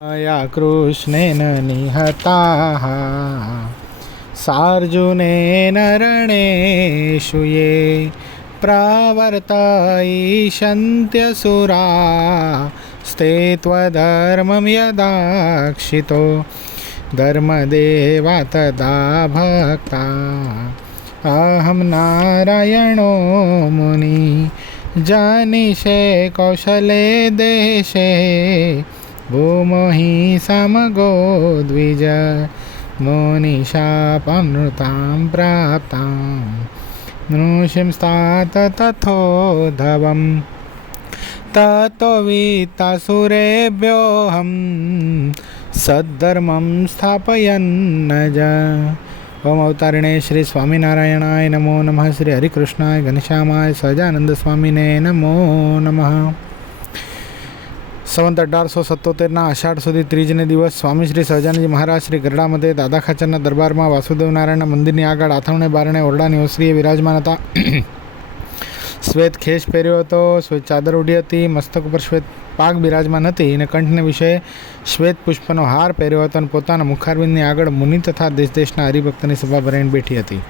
या कृष्णेन निहताः सार्जुनेन रणेषु ये प्रवर्तयिष्यन्त्यसुरा स्ते त्वधर्मं यदाक्षितो धर्मदेवा तदा भक्ता अहं नारायणो मुनि जानिषे कौशले देशे भूमहि समगो द्विज मुनिशापमृतां प्राप्तां नृसिंस्तात तथोधवं ततो वित्तासुरेभ्योऽहं सद्धर्मं स्थापयन्नज। ओम अवतारिणे श्री स्वामीनारायणाय नमो नमः। श्री हरिकृष्णाय घनश्यामाय सहजानंद स्वामीने नमो नमः। સંવત 1877 અષાઢ સુધી ત્રીજને દિવસ સ્વામી શ્રી સહજાનંદજી મહારાજ શ્રી ગરડામધે દાદા ખાચરના દરબારમાં વાસુદેવ નારાયણના મંદિરની આગળ આથમણે બારણે ઓરડાની ઓસરીએ વિરાજમાન હતા. શ્વેત ખેસ પહેર્યો હતો, શ્વેત ચાદર ઓઢી હતી, મસ્તક ઉપર શ્વેત પાગ બિરાજમાન હતી અને કંઠને વિશે શ્વેત પુષ્પનો હાર પહેર્યો હતો અને પોતાના મુખારવિંદની આગળ મુનિ તથા દેશ દેશના હરિભક્તની સભા ભરાઈને બેઠી હતી.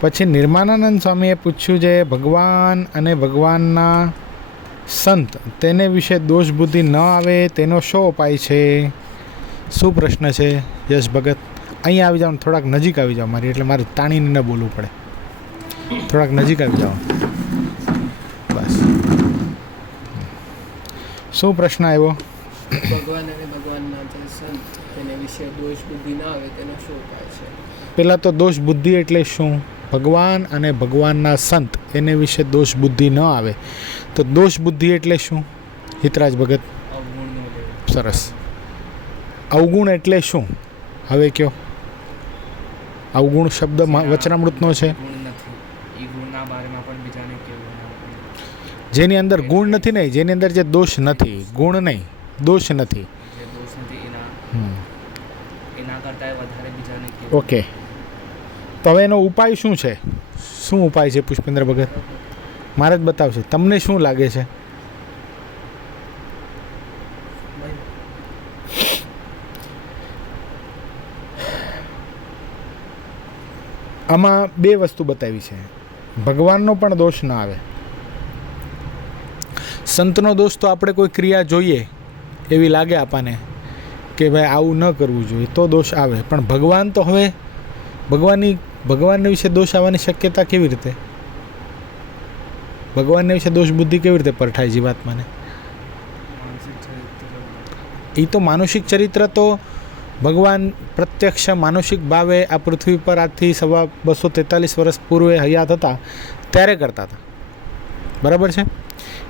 પછી નિર્માનાનંદ સ્વામીએ પૂછ્યું છે, ભગવાન અને ભગવાનના સંત તેને વિશે દોષ બુદ્ધિ ન આવે તેનો શો ઉપાય છે? શું પ્રશ્ન છે યશ ભગત? અહીંયા આવી જાઓ, થોડાક નજીક આવી જાઓ મારી, એટલે મારે તાણીને ન બોલવું પડે. થોડાક નજીક આવી જાઓ બસ. શું પ્રશ્ન આવ્યો? ભગવાન અને ભગવાનના જે સંત તેને વિશે દોષ બુદ્ધિ ના આવે તેનો શું ઉપાય છે? પહેલાં તો દોષ બુદ્ધિ એટલે શું? ભગવાન અને ભગવાનના સંત એને વિશે દોષ બુદ્ધિ ન આવે તો દોષ બુદ્ધિ એટલે શું? હિતરાજ ભગત. સરસ. અવગુણ એટલે શું? હવે કયો. અવગુણ શબ્દ વચનામૃતનો છે. જેની અંદર ગુણ નથી નહીં, જેની અંદર જે દોષ નથી, ગુણ નહીં, દોષ નથી. ઓકે, તો હવે એનો ઉપાય શું છે? શું ઉપાય છે પુષ્પેન્દ્ર ભગત? મારે જ બતાવશે. તમને શું લાગે છે? આમાં બે વસ્તુ બતાવી છે. ભગવાનનો પણ દોષ ના આવે, સંતનો દોષ તો આપણે કોઈ ક્રિયા જોઈએ એવી લાગે આપણને કે ભાઈ આવું ન કરવું જોઈએ તો દોષ આવે, પણ ભગવાન તો હવે ભગવાનને વિશે દોષ આવવાની શક્યતા કેવી રીતે? ભગવાનને વિશે દોષ બુદ્ધિ કેવી રીતે પરઠાય જીવાત્માને? એ તો માનુષિક ચરિત્ર તો ભગવાન પ્રત્યક્ષ માનુષિક ભાવે આ પૃથ્વી પર આજથી 243 વર્ષ પૂર્વે હયાત હતા ત્યારે કરતા હતા. બરાબર છે?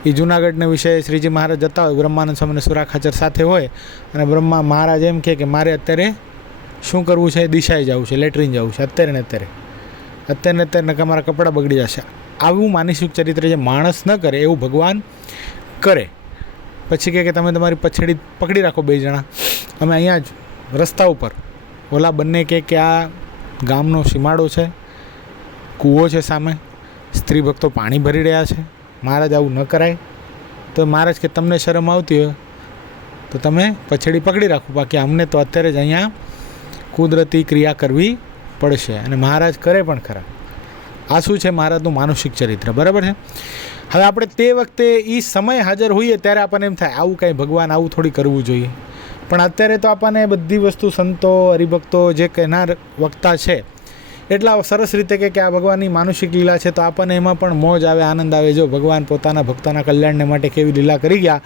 એ જૂનાગઢને વિશે શ્રીજી મહારાજ જતા હોય, બ્રહ્માનંદ સ્વામી સુરા ખાચર સાથે હોય અને બ્રહ્મા મહારાજ એમ કહે કે મારે અત્યારે શું કરવું છે? દિશાએ જવું છે, લેટ્રિન જવું છે, અત્યારે ને અત્યારે અમારા કપડાં બગડી જશે. આવું માનસિક ચરિત્ર જે માણસ ન કરે એવું ભગવાન કરે. પછી કહે કે તમે તમારી પછેડી પકડી રાખો બે જણા, અમે અહીંયા જ રસ્તા ઉપર ઓલા બંને કહે કે આ ગામનો સીમાડો છે, કૂવો છે સામે, સ્ત્રી ભક્તો પાણી ભરી રહ્યા છે, મહારાજ આવું ન કરાય. તો મહારાજ કે તમને શરમ આવતી હોય તો તમે પછેડી પકડી રાખો, બાકી અમને તો અત્યારે જ અહીંયા કુદરતી ક્રિયા કરવી પડશે. અને મહારાજ કરે પણ ખરા. આ શું છે? મહારાજનું માનુષિક ચરિત્ર. બરાબર છે? હવે આપણે તે વખતે એ સમય હાજર હોઈએ ત્યારે આપણને એમ થાય આવું કાંઈ ભગવાન આવું થોડી કરવું જોઈએ, પણ અત્યારે તો આપણને બધી વસ્તુ સંતો હરિભક્તો જે કહેનાર વક્તા છે એટલા સરસ રીતે કે આ ભગવાનની માનુષિક લીલા છે, તો આપણને એમાં પણ મોજ આવે, આનંદ આવે. જો ભગવાન પોતાના ભક્તના કલ્યાણને માટે કેવી લીલા કરી ગયા,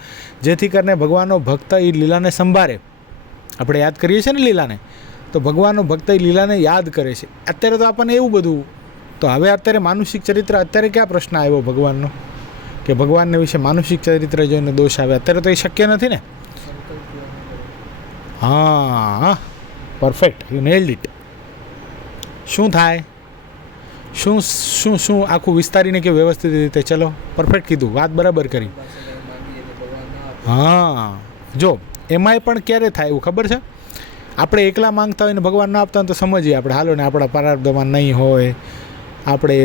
જેથી કરીને ભગવાનનો ભક્ત એ લીલાને સંભાળે. આપણે યાદ કરીએ છીએ ને લીલાને, તો ભગવાનનો ભક્ત એ લીલાને યાદ કરે છે. અત્યારે તો આપણને એવું બધું, તો હવે અત્યારે માનુષિક ચરિત્ર, અત્યારે ક્યાં પ્રશ્ન આવ્યો ભગવાનનો કે ભગવાનને વિશે માનુષિક ચરિત્ર જોઈને દોષ આવે? અત્યારે તો એ શક્ય નથી ને. હા, પરફેક્ટ, યુ નેલ્ડ ઇટ. શું થાય? શું શું શું આખું વિસ્તારીને કે વ્યવસ્થિત રીતે? ચલો, પરફેક્ટ કીધું, વાત બરાબર કરી. હા, જો એમાંય પણ ક્યારે થાય એવું ખબર છે? આપણે એકલા માંગતા હોય ને ભગવાન ના આપતા હોય તો સમજીએ આપણે, હાલો ને આપણા પ્રારબ્ધમાં નહીં હોય, આપણે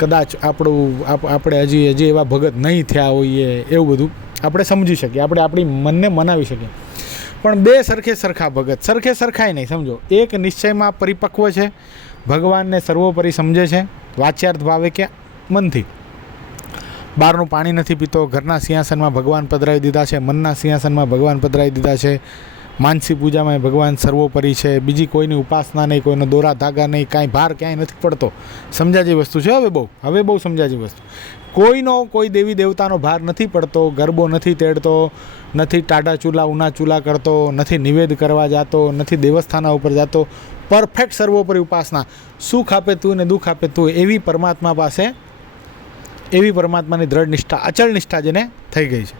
કદાચ આપણે હજી એવા ભગત નહીં થયા હોઈએ, એવું બધું આપણે સમજી શકીએ, આપણે આપણી મનને મનાવી શકીએ. પણ બે સરખે સરખા ભગત સરખે સરખાય નહીં. સમજો, એક નિશ્ચયમાં પરિપક્વ છે, ભગવાનને સર્વોપરી સમજે છે, વાચ્યાર્થ ભાવે કે મનથી, બહારનું પાણી નથી પીતો, ઘરના સિંહાસનમાં ભગવાન પધરાવી દીધા છે, મનના સિંહાસનમાં ભગવાન પધરાવી દીધા છે, માનસી પૂજામાં ભગવાન સર્વોપરી છે, બીજી કોઈની ઉપાસના નહીં, કોઈનો દોરા ધાગા નહીં, કાંઈ ભાર ક્યાંય નથી પડતો. સમજાજી વસ્તુ છે. હવે બહુ સમજાજી વસ્તુ. કોઈ દેવી દેવતાનો ભાર નથી પડતો, ગરબો નથી તેડતો, નથી ટાઢા ચૂલા ઉના ચૂલા કરતો, નથી નિવેદ કરવા જતો, નથી દેવસ્થાના ઉપર જતો. પરફેક્ટ સર્વોપરી ઉપાસના, સુખ આપે તું ને દુઃખ આપે તું, એવી પરમાત્મા પાસે, એવી પરમાત્માની દ્રઢ નિષ્ઠા, અચળ નિષ્ઠા જેને થઈ ગઈ છે.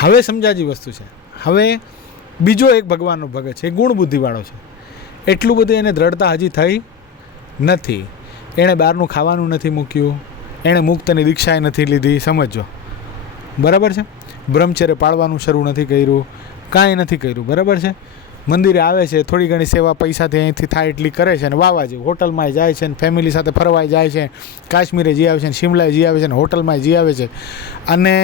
હવે સમજાજી વસ્તુ છે. હવે બીજો એક ભગવાનનો ભગત છે, ગુણ બુદ્ધિવાળો છે. એટલું બધું એને દ્રઢતા હજી થઈ નથી. એણે બહારનું ખાવાનું નથી મૂક્યું, એણે મુક્તની દીક્ષાએ નથી લીધી. સમજો, બરાબર છે. બ્રહ્મચર્ય પાળવાનું શરૂ નથી કર્યું, કાંઈ નથી કર્યું, બરાબર છે. મંદિરે આવે છે, થોડી ઘણી સેવા પૈસાથી અહીંથી થાય એટલી કરે છે, અને વાવા જેવું હોટલમાં જાય છે, ને ફેમિલી સાથે ફરવાય જાય છે, કાશ્મીરે જઈ આવે છે, ને શિમલાએ જઈ આવે છે, ને હોટલમાં જઈ આવે છે, અને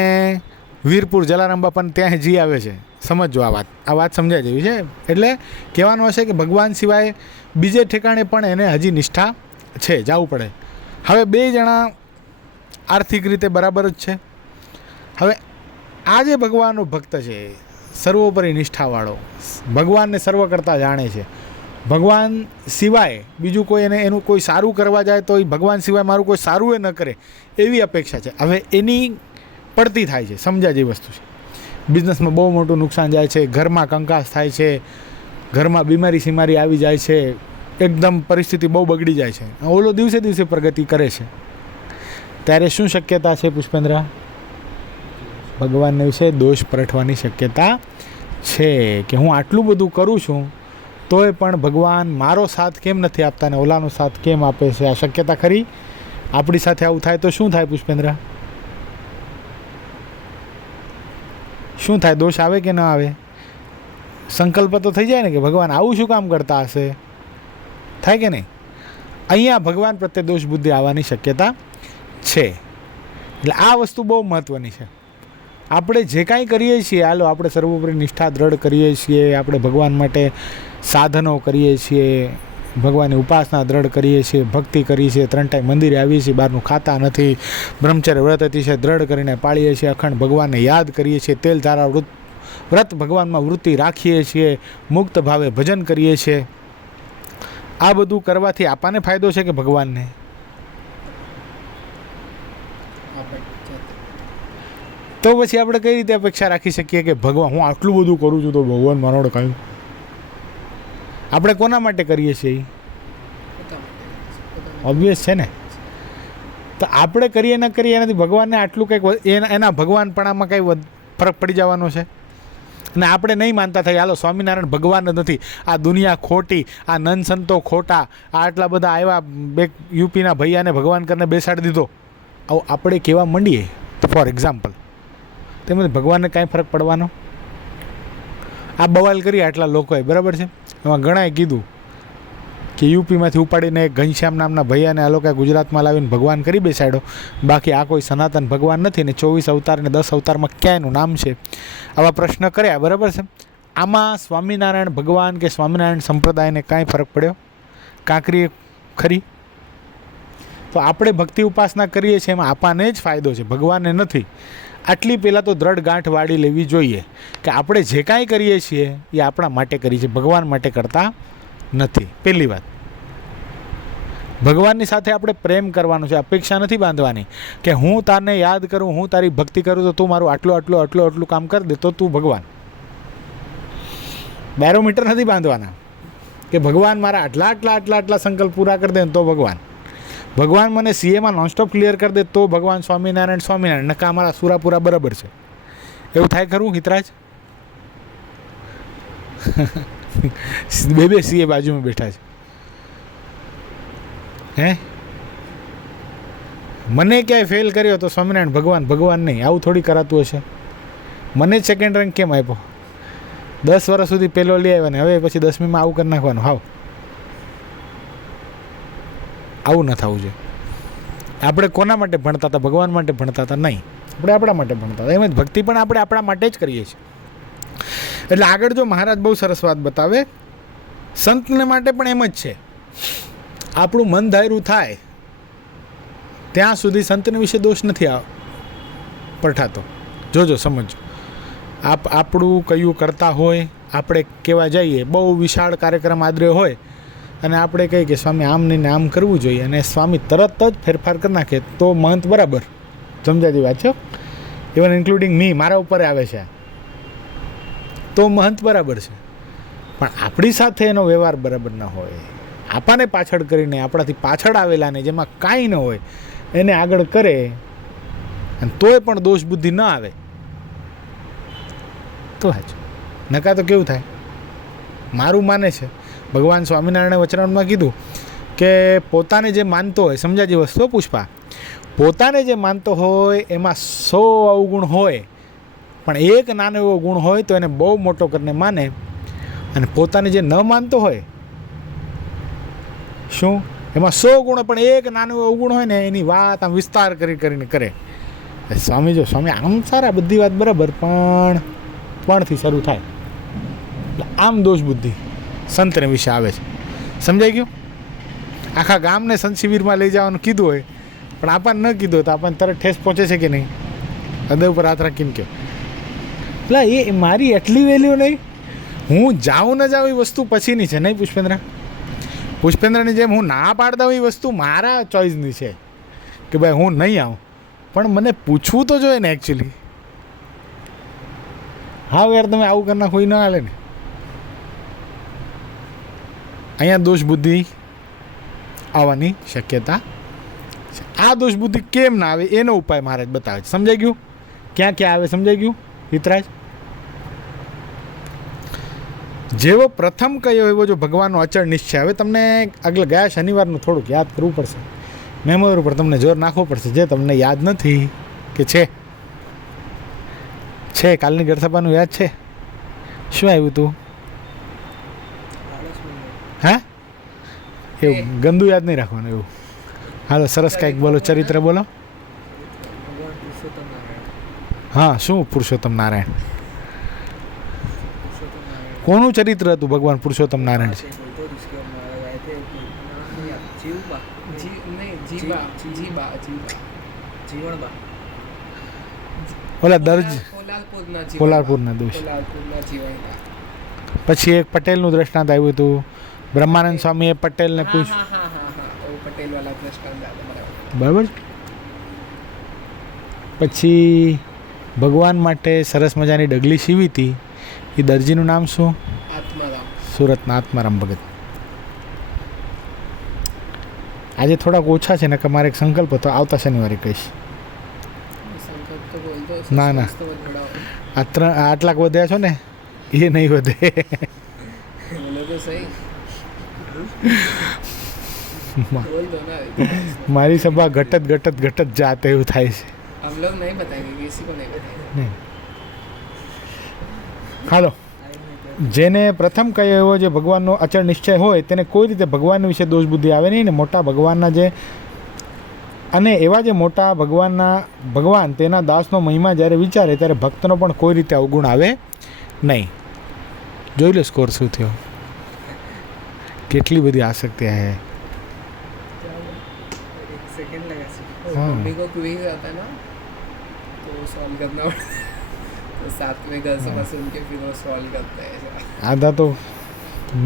વીરપુર જલારામ બાપાને ત્યાં જઈ આવે છે. સમજો આ વાત સમજાય જેવી છે. એટલે કહેવાનું હશે કે ભગવાન સિવાય બીજે ઠેકાણે પણ એને હજી નિષ્ઠા છે, જવું પડે. હવે બે જણા આર્થિક રીતે બરાબર જ છે. હવે આ જે ભગવાનનો ભક્ત છે, સર્વોપરી નિષ્ઠાવાળો, ભગવાનને સર્વ કરતાં જાણે છે, ભગવાન સિવાય બીજું કોઈ એનું કોઈ સારું કરવા જાય તો એ ભગવાન સિવાય મારું કોઈ સારું એ ન કરે એવી અપેક્ષા છે. હવે એની પડતી થાય છે. સમજ્યા જે વસ્તુ છે. બિઝનેસમાં બહુ મોટું નુકસાન જાય છે, ઘરમાં કંકાસ થાય છે, ઘરમાં બીમારી સીમારી આવી જાય છે, એકદમ પરિસ્થિતિ બહુ બગડી જાય છે. ઓલો દિવસે દિવસે પ્રગતિ કરે છે. ત્યારે શું શક્યતા છે પુષ્પેન્દ્ર? ભગવાનને વિશે દોષ પરઠવાની શક્યતા છે કે હું આટલું બધું કરું છું તોય પણ ભગવાન મારો સાથ કેમ નથી આપતા ને ઓલાનો સાથ કેમ આપે છે? આ શક્યતા ખરી? આપણી સાથે આવું થાય તો શું થાય પુષ્પેન્દ્ર? શું થાય? દોષ આવે કે ન આવે? સંકલ્પ તો થઈ જાય ને કે ભગવાન આવું શું કામ કરતા હશે? થાય કે નહીં? અહીંયા ભગવાન પ્રત્યે દોષ બુદ્ધિ આવવાની શક્યતા છે. એટલે આ વસ્તુ બહુ મહત્ત્વની છે. આપણે જે કાંઈ કરીએ છીએ, હાલો આપણે સર્વોપરી નિષ્ઠા દ્રઢ કરીએ છીએ, આપણે ભગવાન માટે સાધનો કરીએ છીએ, ભગવાનની ઉપાસના દ્રઢ કરીએ છીએ, ભક્તિ કરીએ છીએ, 3 ટાઈમ મંદિરે આવીએ છીએ, બહારનું ખાતા નથી, બ્રહ્મચર્ય વ્રત અતિશય દ્રઢ કરીને પાળીએ છીએ, અખંડ ભગવાનને યાદ કરીએ છીએ, તેલ ધારા વ્રત ભગવાનમાં વૃત્તિ રાખીએ છીએ, મુક્ત ભાવે ભજન કરીએ છીએ. આ બધું કરવાથી આપણને ફાયદો છે કે ભગવાનને? તો પછી આપણે કઈ રીતે અપેક્ષા રાખી શકીએ કે ભગવાન, હું આટલું બધું કરું છું તો ભગવાન મારો કહ્યું? આપણે કોના માટે કરીએ છીએ? ઓબ્વિયસ છે ને. તો આપણે કરીએ ન કરીએ એનાથી ભગવાનને આટલું કંઈક એના ભગવાનપણામાં કંઈ ફરક પડી જવાનો છે? અને આપણે નહીં માનતા થઈ હાલો સ્વામિનારાયણ ભગવાન જ નથી, આ દુનિયા ખોટી, આ નન સંતો ખોટા, આટલા બધા આવ્યા, બે યુપીના ભૈયાને ભગવાન કરીને બેસાડી દીધો, આવું આપણે કહેવા માંડીએ તો ફોર એક્ઝામ્પલ, તેમાંથી ભગવાનને કાંઈ ફરક પડવાનો? આ બવાલ કરી આટલા લોકોએ, બરાબર છે. એમાં ઘણાએ કીધું કે યુપીમાંથી ઉપાડીને ઘનશ્યામ નામના ભૈયાને આ લોકોએ ગુજરાતમાં લાવીને ભગવાન કરી બેસાડ્યો, બાકી આ કોઈ સનાતન ભગવાન નથી ને 24 અવતાર ને 10 અવતારમાં ક્યાંયનું નામ છે? આવા પ્રશ્ન કર્યા, બરાબર છે. આમાં સ્વામિનારાયણ ભગવાન કે સ્વામિનારાયણ સંપ્રદાયને કાંઈ ફરક પડ્યો? કાંકરી ખરી? તો આપણે ભક્તિ ઉપાસના કરીએ છીએ એમાં આપણને જ ફાયદો છે, ભગવાનને નથી. આટલી પહેલાં તો દ્રઢ ગાંઠ વાળી લેવી જોઈએ કે આપણે જે કાંઈ કરીએ છીએ એ આપણા માટે કરીએ છીએ, ભગવાન માટે કરતા નથી. પહેલી વાત, ભગવાનની સાથે આપણે પ્રેમ કરવાનો છે, અપેક્ષા નથી બાંધવાની કે હું તારને યાદ કરું, હું તારી ભક્તિ કરું તો તું મારું આટલું કામ કરી દે તો તું ભગવાન. બેરોમીટર નથી બાંધવાના કે ભગવાન મારા આટલા સંકલ્પ પૂરા કરી દે તો ભગવાન. ભગવાન મને સીએમાં નોનસ્ટોપ ક્લિયર કરી દે તો ભગવાન સ્વામિનારાયણ નકા અમારા સુરાપુરા બરાબર છે. એવું થાય ખરું હિતરાજ? બે સીએ બાજુમાં બેઠા છે. હે, મને ક્યાંય ફેલ કર્યો તો સ્વામિનારાયણ ભગવાન નહીં, આવું થોડી કરાતું હશે? મને જ સેકન્ડ રેન્ક કેમ આપ્યો? 10 વર્ષ સુધી પહેલો લઈ આવ્યા ને હવે પછી 10મીમાં આવું કરી નાખવાનું? હાવ, આવું ન થવું જોઈએ. આપણે કોના માટે ભણતા હતા? ભગવાન માટે ભણતા હતા? નહીં. આપણે આપણા માટે ભણતા હતા. એમ જ ભક્તિ પણ આપણે આપણા માટે જ કરીએ છીએ. એટલે આગળ જો મહારાજ બહુ સરસ વાત બતાવે, સંતને માટે પણ એમ જ છે. આપણું મન ધાર્યું થાય ત્યાં સુધી સંતને વિશે દોષ નથી પડઠાતો. જોજો, સમજો. આપણું કયું કરતા હોય, આપણે કહેવા જઈએ, બહુ વિશાળ કાર્યક્રમ આદર્યો હોય અને આપણે કહીએ કે સ્વામી આમ નહીં ને આમ કરવું જોઈએ, અને સ્વામી તરત જ ફેરફાર કરી નાખે તો મહંત બરાબર. સમજાતી વાત છે? ઇવન ઇન્ક્લુડિંગ મી, મારા ઉપર આવે છે તો મહંત બરાબર છે. પણ આપણી સાથે એનો વ્યવહાર બરાબર ન હોય, આપણને પાછળ કરીને, આપણાથી પાછળ આવેલાને જેમાં કાંઈ ન હોય એને આગળ કરે અને તોય પણ દોષ બુદ્ધિ ન આવે તો સાચું. નકા તો કેવું થાય, મારું માને છે. ભગવાન સ્વામિનારાયણે વચનામૃતમાં કીધું કે પોતાને જે માનતો હોય, સમજાજી વસ્તુ પુષ્પા, પોતાને જે માનતો હોય એમાં 100 અવગુણ હોય, પણ એક નાનો એવો ગુણ હોય તો એને બહુ મોટો કરીને માને. અને પોતાને જે ન માનતો હોય, શું એમાં 100 ગુણ પણ એક નાનો એવો અવગુણ હોય ને એની વાત આમ વિસ્તાર કરીને કરે. સ્વામી જો સ્વામી આમ સારા, બધી વાત બરાબર, પણથી શરૂ થાય. એટલે આમ દોષ બુદ્ધિ સંતને વિશે આવે છે. સમજાઈ ગયું? આખા ગામને સંત શિબિરમાં લઈ જવાનું કીધું હોય પણ આપણને ન કીધું હોય તો આપણને તરત ઠેસ પહોંચે છે કે નહીં? હૃદય ઉપર હાથ રાખીને કહો, એટલે એ મારી એટલી વેલ્યુ નહીં, હું જાઉં ન જાઉં એ વસ્તુ પછીની છે, નહીં પુષ્પેન્દ્ર? પુષ્પેન્દ્રની જેમ હું ના પાડતા હોય એ વસ્તુ મારા ચોઈસની છે કે ભાઈ હું નહીં આવું, પણ મને પૂછવું તો જોઈએ ને એકચ્યુઅલી. હા યાર તમે આવું કરી નાખો, એ ન હાલે ને. અહીંયા દોષ બુદ્ધિ આવવાની શક્યતા છે. આ દોષ બુદ્ધિ કેમ ના આવે એનો ઉપાય મહારાજ બતાવે છે. સમજાઈ ગયું? ક્યાં ક્યાં આવે સમજાઈ ગયું હિતરાજ? જેવો પ્રથમ કયો એવો જો ભગવાનનો અચળ નિશ્ચય. હવે તમને આગળ ગયા શનિવારનું થોડુંક યાદ કરવું પડશે, મેમોરી ઉપર તમને જોર નાખવો પડશે, જે તમને યાદ નથી કે છે કાલની ગરસભાનું યાદ છે? શું આવ્યું હતું? હા, એવું ગંદુ યાદ નહીં રાખવાનું એવું. હાલો સરસ કાંઈક બોલો, ચરિત્ર બોલો. હા, શું પુરુષોત્તમ નારાયણ? કોનું ચરિત્ર હતું ભગવાન પુરુષોત્તમ નારાયણ? ઓલા દરજ કોલારપુરના દોષ. પછી એક પટેલનું દ્રષ્ટાંત આવ્યું હતું. બ્રહ્માનંદ સ્વામીએ પટેલને પૂછ્યું, બરાબર. પછી ભગવાન માટે સરસ મજાની ડગલી સીવી હતી, એ દરજીનું નામ શું? સુરતના આત્મારામ ભગત. આજે થોડાક ઓછા છે ને કે મારે એક સંકલ્પ હતો, આવતા શનિવારે કહીશ. ના ના, આટલાક વધ્યા છો ને એ નહીં વધે. મારી સભા ઘટત જાતે એવું થાય છે. હાલો, જેને પ્રથમ કહ્યો એવો જે ભગવાનનો અચળ નિશ્ચય હોય તેને કોઈ રીતે ભગવાન વિશે દોષ બુદ્ધિ આવે નહીં ને મોટા ભગવાનના જે અને એવા જે મોટા ભગવાન તેના દાસનો મહિમા જ્યારે વિચારે ત્યારે ભક્તનો પણ કોઈ રીતે અવગુણ આવે નહીં. જોઈ લો સ્કોર શું થયો, કેટલી બધી આસક્તિ है. मम्मी को क्विज आता है ना तो सॉल्व करना पड़ता है, तो साथ में घर से सुन के फिर वो सॉल्व करते हैं. आधा तो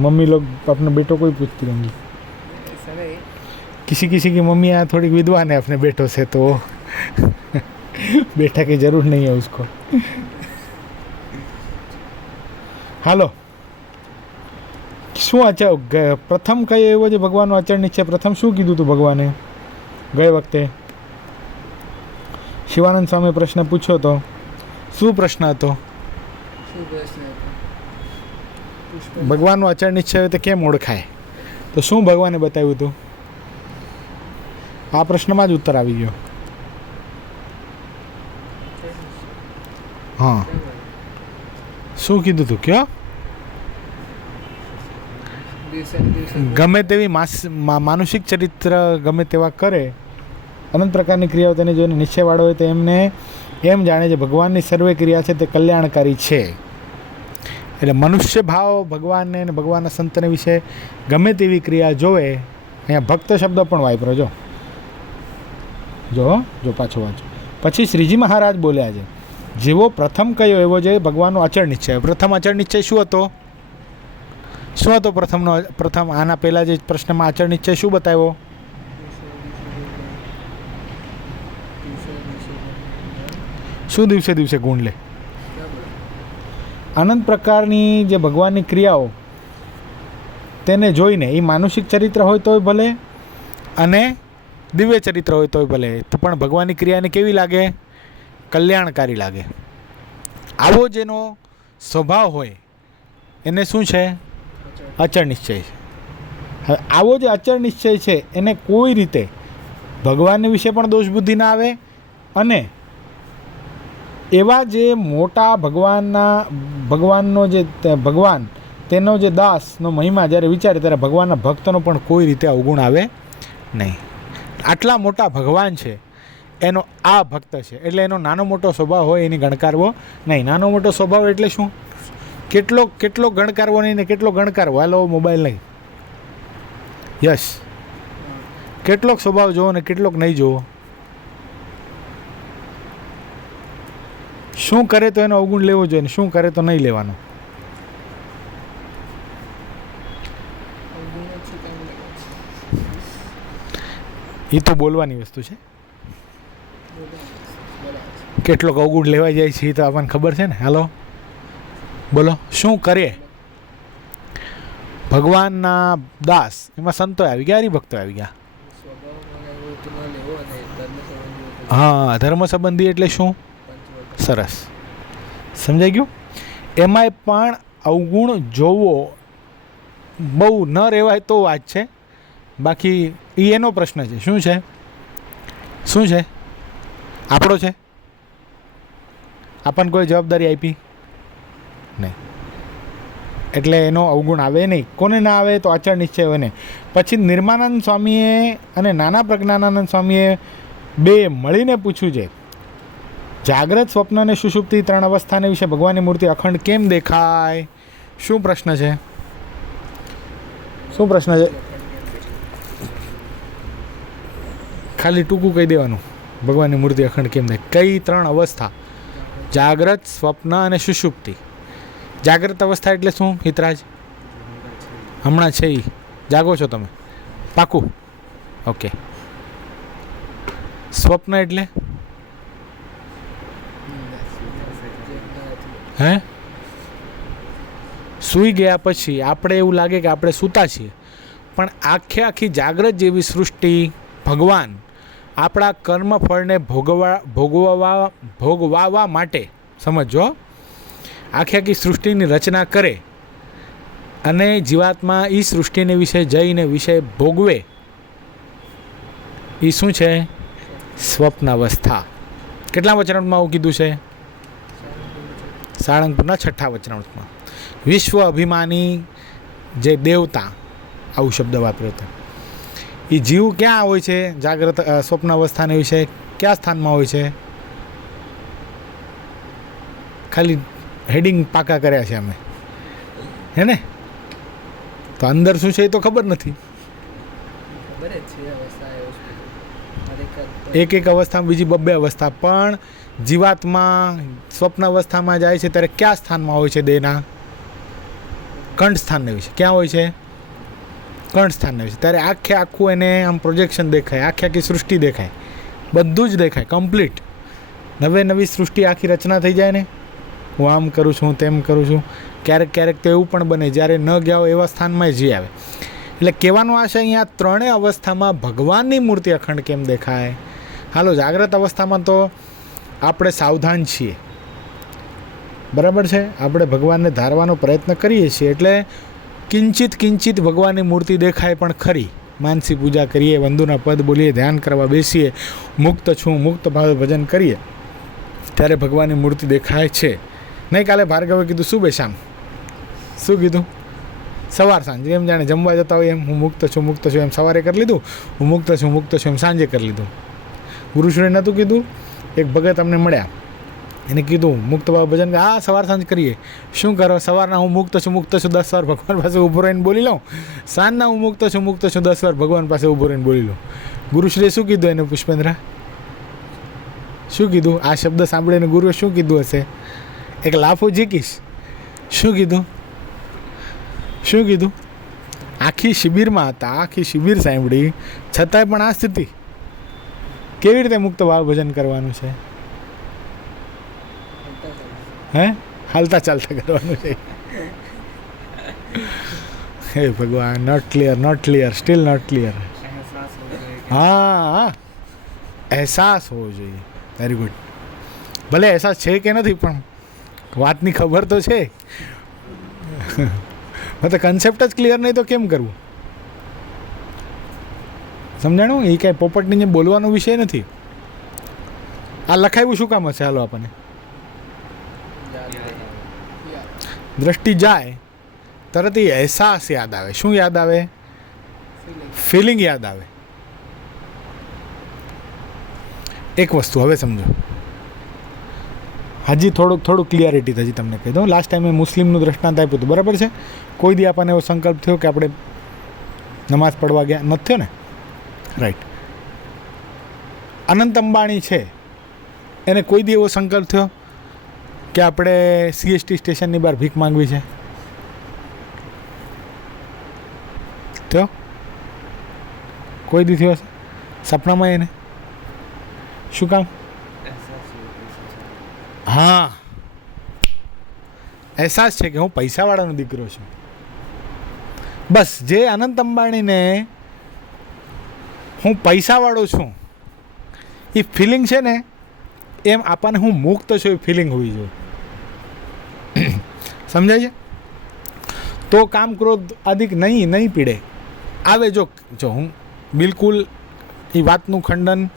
मम्मी लोग अपने बेटों को ही पूछती रहेंगी. ऐसा नहीं, किसी की मम्मी यहाँ थोड़ी विद्वान है अपने बेटों से, तो बेटा की जरूर नहीं है उसको. હાલો, શું પ્રથમ કયો એવો જે ભગવાનનો અચળ નિશ્ચય? પ્રથમ શું કીધું હતું ભગવાને ગઈ વખતે? શિવાનંદ સ્વામી પ્રશ્ન પૂછ્યો હતો. શું પ્રશ્ન હતો? ભગવાનનો અચળ નિશ્ચય હોય તો કેમ ઓળખાય? તો શું ભગવાને બતાવ્યું હતું? આ પ્રશ્નમાં જ ઉત્તર આવી ગયો. હા, શું કીધું હતું? કયો? ગમે તેવી માનુષિક ચરિત્ર ગમે તેવા કરે અનંત પ્રકારની ક્રિયાઓ તેને જોઈને નિશ્ચયવાળો હોય તો એમને એમ જાણે છે ભગવાનની સર્વે ક્રિયા છે તે કલ્યાણકારી છે. એટલે મનુષ્ય ભાવ ભગવાનને અને ભગવાનના સંતને વિશે ગમે તેવી ક્રિયા જોવે. અહીંયા ભક્ત શબ્દ પણ વાપરો જો પાછો વાંચો. પછી શ્રીજી મહારાજ બોલ્યા છે જેવો પ્રથમ કયો એવો જે ભગવાનનો અચળ નિશ્ચય. પ્રથમ અચળ નિશ્ચય શું હતો? પ્રથમ આના પહેલાં જે પ્રશ્નમાં અચળ નિશ્ચય શું બતાવ્યો? શું દિવસે દિવસે ગુણ લે? અનંત પ્રકારની જે ભગવાનની ક્રિયાઓ તેને જોઈને એ માનુષિક ચરિત્ર હોય તોય ભલે અને દિવ્ય ચરિત્ર હોય તોય ભલે, તો પણ ભગવાનની ક્રિયાને કેવી લાગે? કલ્યાણકારી લાગે. આવો જેનો સ્વભાવ હોય એને શું છે? અચળ નિશ્ચય છે. હવે આવો જે અચળ નિશ્ચય છે એને કોઈ રીતે ભગવાનની વિશે પણ દોષ બુદ્ધિ ના આવે અને એવા જે મોટા ભગવાનનો જે ભગવાન તેનો જે દાસનો મહિમા જ્યારે વિચારે ત્યારે ભગવાનના ભક્તનો પણ કોઈ રીતે અવગુણ આવે નહીં. આટલા મોટા ભગવાન છે એનો આ ભક્ત છે એટલે એનો નાનો મોટો સ્વભાવ હોય એની ગણકારવો નહીં. નાનો મોટો સ્વભાવ એટલે શું? કેટલો ગણકારવો નહીં ને કેટલો ગણકારવો. હાલો મોબાઈલ નહીં. યસ, કેટલોક સ્વભાવ જોવો ને કેટલોક નહીં જોવો. શું કરે તો એનો અવગુણ લેવો જોઈએ ને શું કરે તો નહીં લેવાનો. એ તો બોલવાની વસ્તુ છે. કેટલોક અવગુણ લેવા જાય છે એ તો આપણને ખબર છે ને. હાલો બોલો, શું કરે ભગવાનના દાસ? એમાં સંતો આવી ગયા, હરિભક્તો આવી ગયા. હા, ધર્મ સંબંધી એટલે શું? સરસ સમજાઈ ગયું. એમાંય પણ અવગુણ જોવો બહુ ન રહેવાય તો વાત છે. બાકી એ એનો પ્રશ્ન છે. શું છે? આપણો છે? આપણને કોઈ જવાબદારી આપી નહીં એટલે એનો અવગુણ આવે નહીં. કોને ના આવે? તો અચળ નિશ્ચય હોય ને. પછી નિર્માનંદ સ્વામીએ અને નાના પ્રજ્ઞાનાનંદ સ્વામીએ બે મળીને પૂછ્યું છે જાગ્રત, સ્વપ્ન અને સુષુપ્તિ ત્રણ અવસ્થાને વિશે ભગવાનની મૂર્તિ અખંડ કેમ દેખાય? શું પ્રશ્ન છે? ખાલી ટૂંકું કહી દેવાનું. ભગવાનની મૂર્તિ અખંડ કેમ દેખાય? કઈ ત્રણ અવસ્થા? જાગ્રત, સ્વપ્ન અને સુષુપ્તિ. જાગ્રત અવસ્થા એટલે શું હિતરાજ? હમણાં છે એ જાગો છો તમે? પાકું? ઓકે. સ્વપ્ન એટલે સૂઈ ગયા પછી આપણે એવું લાગે કે આપણે સૂતા છીએ, પણ આખી જાગ્રત જેવી સૃષ્ટિ ભગવાન આપણા કર્મફળને ભોગવવા માટે, સમજો, આખી સૃષ્ટિની રચના કરે અને જીવાત્મા એ સૃષ્ટિને વિશે જઈને વિષય ભોગવે. એ શું છે? સ્વપ્ન અવસ્થા. કેટલા વચનામૃતમાં આવું કીધું છે? સાળંગપુરના 6થા વચનામૃતમાં. વિશ્વ અભિમાની જે દેવતા આવું શબ્દ વાપર્યો હતો. એ જીવ ક્યાં હોય છે? જાગ્રત સ્વપ્ન અવસ્થાને વિશે કયા સ્થાનમાં હોય છે? ખાલી હેડિંગ પાકા કર્યા છે અમે, હે ને? તો અંદર શું છે એ તો ખબર નથી. એક અવસ્થામાં બીજી બબ્બે અવસ્થા. પણ જીવાત્મા સ્વપ્ન અવસ્થામાં જાય છે ત્યારે કયા સ્થાનમાં હોય છે? દેહના કંઠ સ્થાનને વિશે. ક્યાં હોય છે? કંઠ સ્થાનને વિશે. ત્યારે આખું એને આમ પ્રોજેક્શન દેખાય, આખી સૃષ્ટિ દેખાય, બધું જ દેખાય કમ્પ્લીટ. નવી સૃષ્ટિ આખી રચના થઈ જાય ને. હું આમ કરું છું, તેમ કરું છું. ક્યારેક તો એવું પણ બને જ્યારે ન ગયા હોય એવા સ્થાનમાં જઈ આવે. એટલે કહેવાનો આશય અહીંયા ત્રણેય અવસ્થામાં ભગવાનની મૂર્તિ અખંડ કેમ દેખાય? હાલો, જાગ્રત અવસ્થામાં તો આપણે સાવધાન છીએ, બરાબર છે. આપણે ભગવાનને ધારવાનો પ્રયત્ન કરીએ છીએ એટલે કિંચિત ભગવાનની મૂર્તિ દેખાય પણ ખરી. માનસી પૂજા કરીએ, વંદુના પદ બોલીએ, ધ્યાન કરવા બેસીએ, મુક્ત ભાવે ભજન કરીએ ત્યારે ભગવાનની મૂર્તિ દેખાય છે. નહીં કાલે ભાર્ગવે કીધું શું બેશામ? શું કીધું? સવાર સાંજ. એમ જાણે જમવા જતા હોય એમ. હું મુક્ત છું એમ સવારે કરી લીધું, હું મુક્ત છું એમ સાંજે કરી લીધું. ગુરુશ્રીએ નહોતું કીધું? એક ભગત અમને મળ્યા, એને કીધું મુક્ત ભાવ ભજન, હા સવાર સાંજ કરીએ. શું કરો? સવારના હું મુક્ત છું 10 વાર ભગવાન પાસે ઊભો રહીને બોલી લઉં. સાંજના હું મુક્ત છું 10 વાર ભગવાન પાસે ઊભો રહીને બોલી લઉં. ગુરુશ્રીએ શું કીધું એને? પુષ્પેન્દ્ર શું કીધું? આ શબ્દ સાંભળીને ગુરુએ શું કીધું હશે? એક લાફો ઝીકીશ. શું કીધું? શું કીધું? આખી શિબિરમાં હતા, આખી શિબિર સાંભળી, છતાંય પણ આ સ્થિતિ. કેવી રીતે મુક્ત ભાવ ભજન કરવાનું છે? હે? હાલતા ચાલતા કરવાનું છે. હે ભગવાન, not clear, still not clear. હા, અહેસાસ હોવો જોઈએ. Very good. ભલે અહેસાસ છે કે નથી, પણ વાતની ખબર તો છે. મતલબ કન્સેપ્ટ જ ક્લિયર નહીં તો કેમ કરવું? સમજાણું? એ કાંઈ પોપટની જેમ બોલવાનો વિષય નથી. આ લખાયું શું કામ હશે? હાલો આપણને દ્રષ્ટિ જાય તરત એ અહેસાસ યાદ આવે. શું યાદ આવે? ફિલિંગ યાદ આવે. એક વસ્તુ હવે સમજો, હજી થોડું ક્લિયરિટી હજી તમને કહી દઉં. લાસ્ટ ટાઈમે મુસ્લિમનું દ્રષ્ટાંત આપ્યું હતું, બરાબર છે? કોઈ દી આપણને એવો સંકલ્પ થયો કે આપણે નમાઝ પડવા ગયા? નથી થયો ને? રાઈટ. અનંત અંબાણી છે, એને કોઈ દી એવો સંકલ્પ થયો કે આપણે CST સ્ટેશનની બહાર ભીખ માંગવી છે? થયો? કોઈ દી થયો હશે સપનામાં એને? શું કામ? હા, અહેસાસ છે કે હું પૈસાવાળાનો દીકરો છું. બસ જે અનંત અંબાણીને હું પૈસાવાળો છું એ ફિલિંગ છે ને, એમ આપણને હું મુક્ત છું એ ફિલિંગ હોવી જોઈએ. સમજાય છે? તો કામ ક્રોધ આદિક નહીં પીડે. આવે જો હું બિલકુલ એ વાતનું ખંડન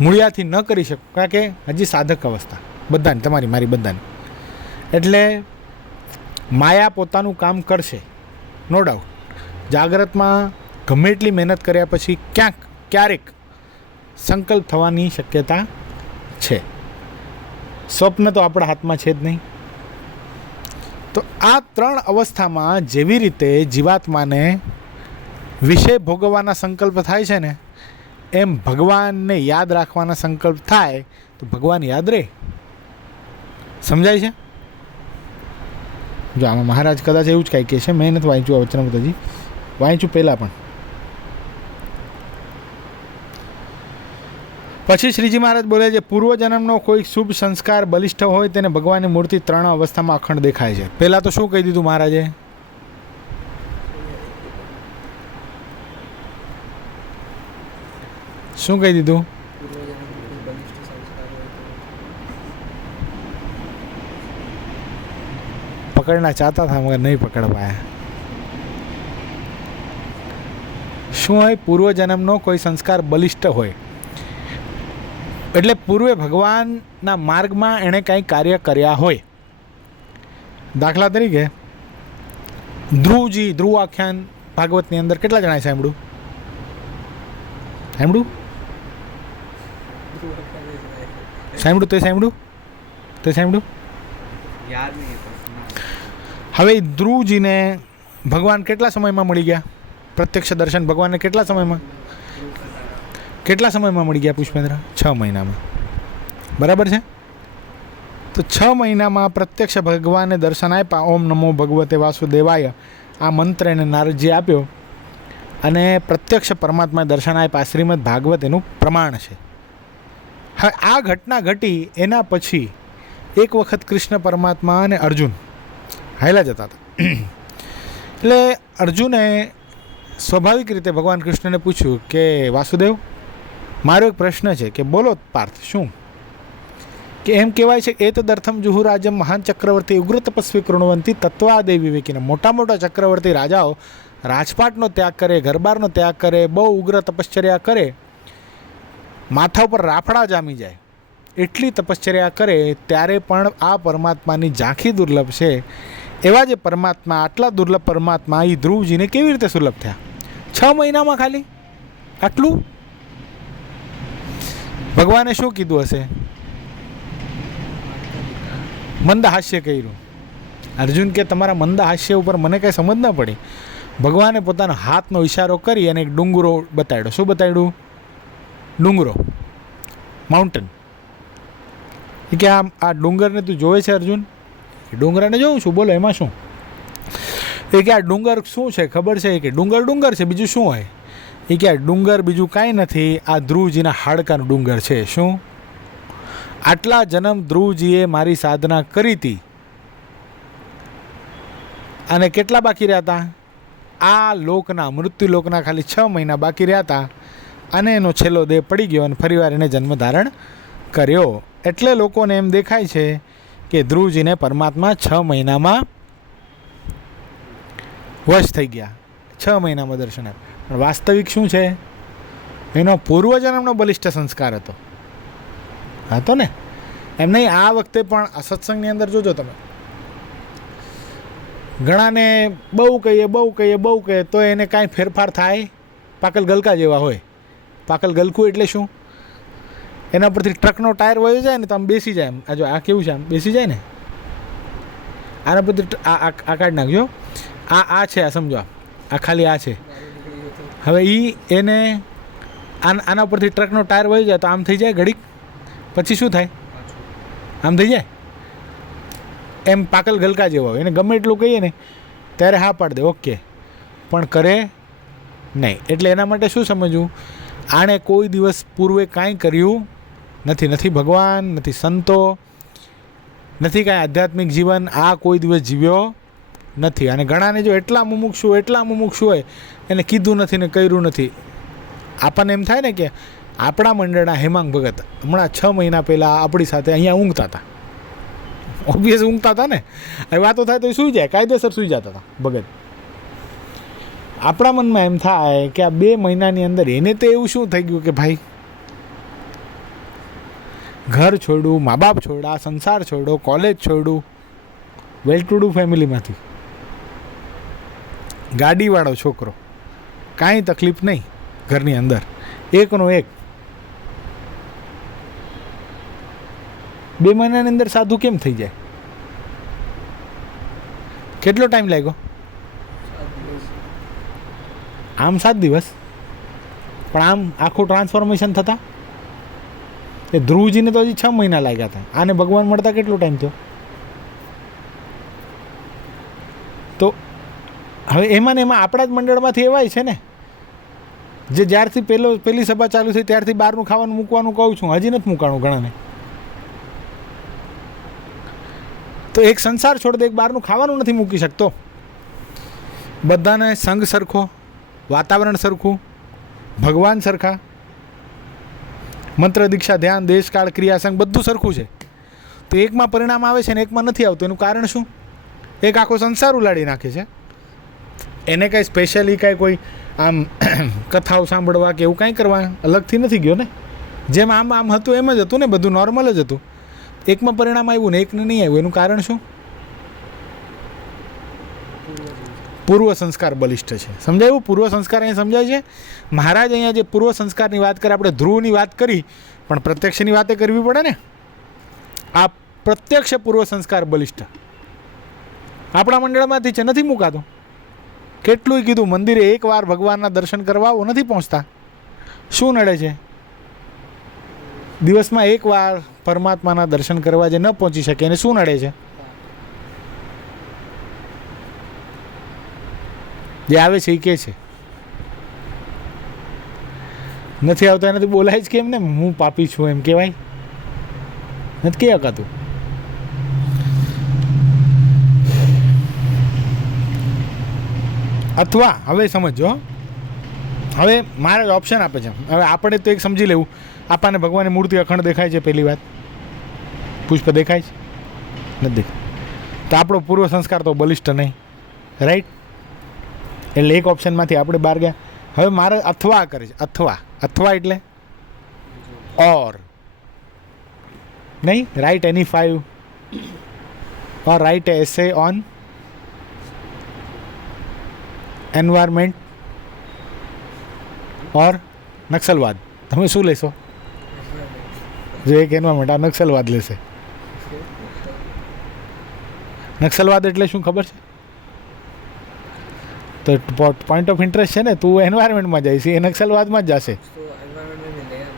મૂળિયાથી ન કરી શકું, કારણ કે હજી સાધક અવસ્થા બધાની, તમારી મારી બધાની. એટલે માયા પોતાનું કામ કરશે, નો ડાઉટ. જાગ્રતમાં ગમે એટલી મહેનત કર્યા પછી ક્યારેક સંકલ્પ થવાની શક્યતા છે. સ્વપ્ન તો આપણા હાથમાં છે જ નહીં. તો આ 3 અવસ્થામાં જેવી રીતે જીવાત્માને વિષય ભોગવવાના સંકલ્પ થાય છે ને, એમ ભગવાનને યાદ રાખવાના સંકલ્પ થાય તો ભગવાન યાદ રહે. સમજાય છે? જો આમાં મહારાજ કદાચ એવું જ કાંઈ કહે છે, મેં નથી વાંચ્યું વચનામૃતજી, વાંચ્યું પહેલાં પણ. પછી શ્રીજી મહારાજ બોલે છે, પૂર્વજન્મનો કોઈ શુભ સંસ્કાર બલિષ્ઠ હોય તેને ભગવાનની મૂર્તિ 3 અવસ્થામાં અખંડ દેખાય છે. પહેલાં તો શું કહી દીધું મહારાજે? શું કહી દીધું? પકડના ચાહતા હતા મગર નહીં પકડ પાયા. શું હોય? પૂર્વજન્મનો કોઈ સંસ્કાર બલિષ્ઠ હોય એટલે પૂર્વે ભગવાનના માર્ગમાં એણે કંઈ કાર્ય કર્યા હોય. દાખલા તરીકે ધ્રુવ આખ્યાન ભાગવતની અંદર કેટલા જણાએ સાંભળ્યું? સાંભળ્યું? હવે ધ્રુવજીને ભગવાન કેટલા સમયમાં મળી ગયા? પ્રત્યક્ષ દર્શન ભગવાનને કેટલા સમયમાં મળી ગયા પુષ્પેન્દ્ર? 6 મહિનામાં. બરાબર છે? તો 6 મહિનામાં પ્રત્યક્ષ ભગવાને દર્શન આપ્યા. ઓમ નમો ભગવતે વાસુદેવાય આ મંત્ર એને નારદજી આપ્યો અને પ્રત્યક્ષ પરમાત્માએ દર્શન આપ્યા. શ્રીમદ ભાગવત એનું પ્રમાણ છે. હવે આ ઘટના ઘટી એના પછી એક વખત કૃષ્ણ પરમાત્મા અને અર્જુન હાલ્યા જતા હતા. એટલે અર્જુને સ્વાભાવિક રીતે ભગવાન કૃષ્ણને પૂછ્યું કે વાસુદેવ, મારો એક પ્રશ્ન છે કે બોલો પાર્થ. શું? કે એમ કહેવાય છે એ તદર્થમ જુહુરાજમ મહાન ચક્રવર્તી ઉગ્ર તપસ્વી કૃણવંતી તત્વાદે વિવેકીને. મોટા મોટા ચક્રવર્તી રાજાઓ રાજપાટનો ત્યાગ કરે, ઘરબારનો ત્યાગ કરે, બહુ ઉગ્ર તપશ્ચર્યા કરે, માથા ઉપર રાફડા જામી જાય, એટલી તપશ્ચર્યા કરે ત્યારે પણ આ પરમાત્માની ઝાંખી દુર્લભ છે. એવા જે પરમાત્મા, આટલા દુર્લભ પરમાત્મા એ ધ્રુવજીને કેવી રીતે સુલભ થયા? 6 મહિનામાં ખાલી આટલું? ભગવાને શું કીધું હશે? મંદ હાસ્ય કર્યું. અર્જુન કે તમારા મંદ હાસ્ય ઉપર મને કંઈ સમજ ના પડી. ભગવાને પોતાનો હાથનો ઇશારો કરી અને એક ડુંગરો બતાડ્યો. શું બતાડ્યું? ડુંગરો, માઉન્ટેન. એ કે આ ડુંગરને તું જોવે છે અર્જુન? એ ડુંગરાને જોઉં છું. બોલો એમાં શું? એ કે આ ડુંગર શું છે ખબર છે? કે ડુંગર ડુંગર છે, બીજું શું હોય? એ કે આ ડુંગર બીજું કાંઈ નથી, આ ધ્રુવજીના હાડકાનો ડુંગર છે. શું? આટલા જન્મ ધ્રુવજીએ મારી સાધના કરી હતી અને કેટલા બાકી રહ્યા હતા? આ લોકના, મૃત્યુ લોકના ખાલી 6 મહિના બાકી રહ્યા હતા અને એનો છેલ્લો દેહ પડી ગયો અને ફરીવાર એને જન્મ ધારણ કર્યો. એટલે લોકોને એમ દેખાય છે કે ધ્રુવજીને પરમાત્મા 6 મહિનામાં વશ થઈ ગયા, 6 મહિનામાં દર્શન આપ્યા. પણ વાસ્તવિક શું છે? એનો પૂર્વજન્મનો બલિષ્ઠ સંસ્કાર હતો ને. એમ નહીં, આ વખતે પણ આ સત્સંગની અંદર જોજો તમે, ઘણાને બહુ કહીએ તો એને કાંઈ ફેરફાર થાય? પાકલ ગલકા જેવા હોય. પાકલ ગલકું એટલે શું? એના પરથી ટ્રકનો ટાયર વયો જાય ને તો આમ બેસી જાય. એમ આ જો આ કેવું છે, આમ બેસી જાય ને. આના પરથી આ કાઢી નાખજો. આ છે, આ સમજો, આ ખાલી આ છે. હવે એને આના ઉપરથી ટ્રકનો ટાયર વહી જાય તો આમ થઈ જાય ઘડીક, પછી શું થાય? આમ થઈ જાય. એમ પાકલ ગલકા જેવો હોય. એને ગમે એટલું કહીએ ને ત્યારે હા પાડી દે, ઓકે, પણ કરે નહીં. એટલે એના માટે શું સમજવું? આણે કોઈ દિવસ પૂર્વે કાંઈ કર્યું નથી. નથી ભગવાન, નથી સંતો, નથી કાંઈ આધ્યાત્મિક જીવન. આ કોઈ દિવસ જીવ્યો નથી. અને ઘણાને જો એટલા મુમુક્ષુ હોય એને કીધું નથી ને કર્યું નથી. આપણને એમ થાય ને કે આપણા મંડળના હેમાંગ ભગત હમણાં 6 મહિના પહેલાં આપણી સાથે અહીંયા ઊંઘતા હતા. ઓબ્વિયસ ઊંઘતા હતા ને. હવે વાતો થાય તો સૂઈ જાય, કાયદેસર સૂઈ જતા હતા ભગત. આપણા મનમાં એમ થાય કે આ 2 મહિનાની અંદર એને તો એવું શું થઈ ગયું કે ભાઈ ઘર છોડ્યું, મા બાપ છોડ્યા, સંસાર છોડ્યો, કોલેજ છોડ્યું, વેલ ટુ ડુ ફેમિલીમાંથી, ગાડીવાળો છોકરો, કાંઈ તકલીફ નહીં ઘરની અંદર, એકનો એક. 2 મહિનાની અંદર સાધુ કેમ થઈ જાય? કેટલો ટાઈમ લાગ્યો? આમ 7 દિવસ, પણ આમ આખું ટ્રાન્સફોર્મેશન થતા એ ધ્રુવજીને તો હજી 6 મહિના લાગ્યા હતા. આને ભગવાન મળતા કેટલો ટાઈમ થયો? તો હવે એમાં ને એમાં આપણા જ મંડળમાંથી એવાય છે ને જે જ્યારથી પહેલી સભા ચાલુ થઈ ત્યારથી બહારનું ખાવાનું મૂકવાનું કહું છું, હજી નથી મૂકાણું ઘણાને. તો એક સંસાર છોડ દે, એક બહારનું ખાવાનું નથી મૂકી શકતો. બધાને સંગ સરખો, વાતાવરણ સરખું, ભગવાન સરખા, મંત્ર દીક્ષા ધ્યાન દેશકાળ ક્રિયાસંગ બધું સરખું છે. તો એકમાં પરિણામ આવે છે ને એકમાં નથી આવતું. એનું કારણ શું? એક આખો સંસાર ઉલાડી નાખે છે. એને કાંઈ સ્પેશિયલી કાંઈ કોઈ આમ કથાઓ સાંભળવા કે એવું કાંઈ કરવા અલગથી નથી ગયો ને. જેમ આમ હતું એમ જ હતું ને, બધું નોર્મલ જ હતું. એકમાં પરિણામ આવ્યું ને એકને નહીં આવ્યું. એનું કારણ શું? પૂર્વ સંસ્કાર બલિષ્ઠ છે. સમજાયું? પૂર્વ સંસ્કાર અહીંયા સમજાય છે. મહારાજ અહીંયા જે પૂર્વ સંસ્કારની વાત કરી, આપણે ધ્રુવની વાત કરી, પણ પ્રત્યક્ષની વાતે કરવી પડે ને. આ પ્રત્યક્ષ પૂર્વ સંસ્કાર બલિષ્ઠ આપણા મંડળમાંથી છે, નથી મુકાતો. કેટલું કીધું મંદિરે એકવાર ભગવાનના દર્શન કરવા આવો, નથી પહોંચતા. શું નડે છે? દિવસમાં એકવાર પરમાત્માના દર્શન કરવા જે ન પહોંચી શકે એને શું નડે છે? જે આવે છે એ કહે છે નથી આવતા, એનાથી બોલાય જ કેમ ને? હું પાપી છું એમ કહેવાય? નથી કહી શકાતું. અથવા હવે સમજો, હવે મારે ઓપ્શન આપે છે. હવે આપણે તો એક સમજી લેવું, આપણને ભગવાનની મૂર્તિ અખંડ દેખાય છે, પહેલી વાત. પુષ્પ દેખાય છે? નથી દેખાય. તો આપણો પૂર્વ સંસ્કાર તો બલિષ્ઠ નહીં, રાઈટ? એટલે એક ઓપ્શનમાંથી આપણે બહાર ગયા. હવે મારે અથવા કરે છે. અથવા એટલે ઓર નહીં. Write any 5 or write an essay on environment or નક્સલવાદ. તમે શું લેશો? જો એક એન્વાયરમેન્ટ આ નક્સલવાદ લેશે. નક્સલવાદ એટલે શું ખબર છે? તો પોઈન્ટ ઓફ ઇન્ટરેસ્ટ છે ને, તું એન્વાયરમેન્ટમાં જઈશ, એ નક્સલવાદમાં જ જશે. तो एनवायरनमेंट में मिलेगा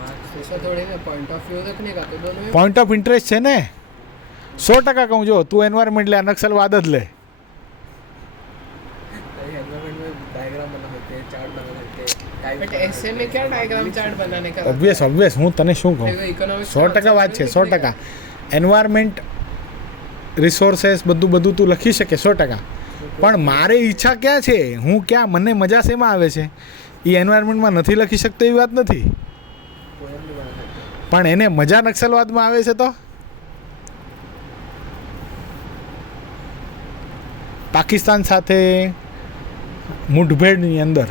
मार्क्स ऐसा थोड़ी ना पॉइंट ऑफ व्यू रखने का तो दोनों में પોઈન્ટ ઓફ ઇન્ટરેસ્ટ છે ને, 100% કહું. જો તું એન્વાયરમેન્ટ લે, આ નક્સલવાદ જ લે. एनवायरनमेंट में डायग्राम बना सकते हैं, चार्ट बना सकते हैं. बट ऐसे में क्या डायग्राम चार्ट बनाने का ઓબ્વિયસ હું તને શું કહું, इकोनॉमिक्स 100% વાત છે, 100%. એન્વાયરમેન્ટ, રિસોર્सेस બધું તું લખી શકે 100%. પણ મારી ઈચ્છા ક્યાં છે, હું ક્યાં, મને મજા શેમાં આવે છે, એ એન્વાયરમેન્ટમાં નથી લખી શકતો એવી વાત નથી. पोएम भी बना सकते हैं. પણ એને મજા નક્સલવાદમાં આવે છે. તો પાકિસ્તાન સાથે મુઠભેડની અંદર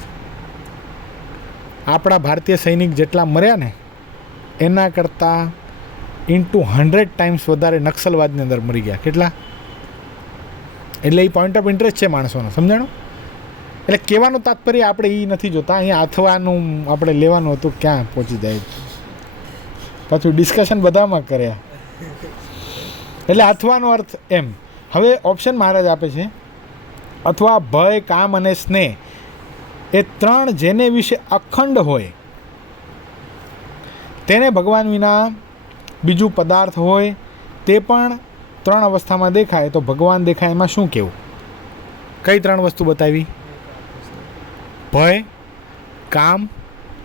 આપણા ભારતીય સૈનિક જેટલા મર્યા ને એના કરતાં ઇન્ટુ 100 ટાઈમ્સ વધારે નક્સલવાદની અંદર મરી ગયા. કેટલા? એટલે એ પોઈન્ટ ઓફ ઇન્ટરેસ્ટ છે માણસોનો, સમજાણું? એટલે કહેવાનું તાત્પર્ય આપણે એ નથી જોતા, અહીંયા અથવાનું આપણે લેવાનું હતું, ક્યાં પહોંચી જાય પાછું ડિસ્કશન બધામાં કર્યા. એટલે અથવાનો અર્થ એમ. હવે ઓપ્શન મહારાજ આપે છે, અથવા ભય, કામ અને સ્નેહ એ 3 જેને વિશે અખંડ હોય તેને ભગવાન વિના બીજું પદાર્થ હોય તે પણ 3 અવસ્થામાં દેખાય તો ભગવાન દેખાય. એમાં શું કહેવું? કઈ 3 વસ્તુ બતાવી? ભય, કામ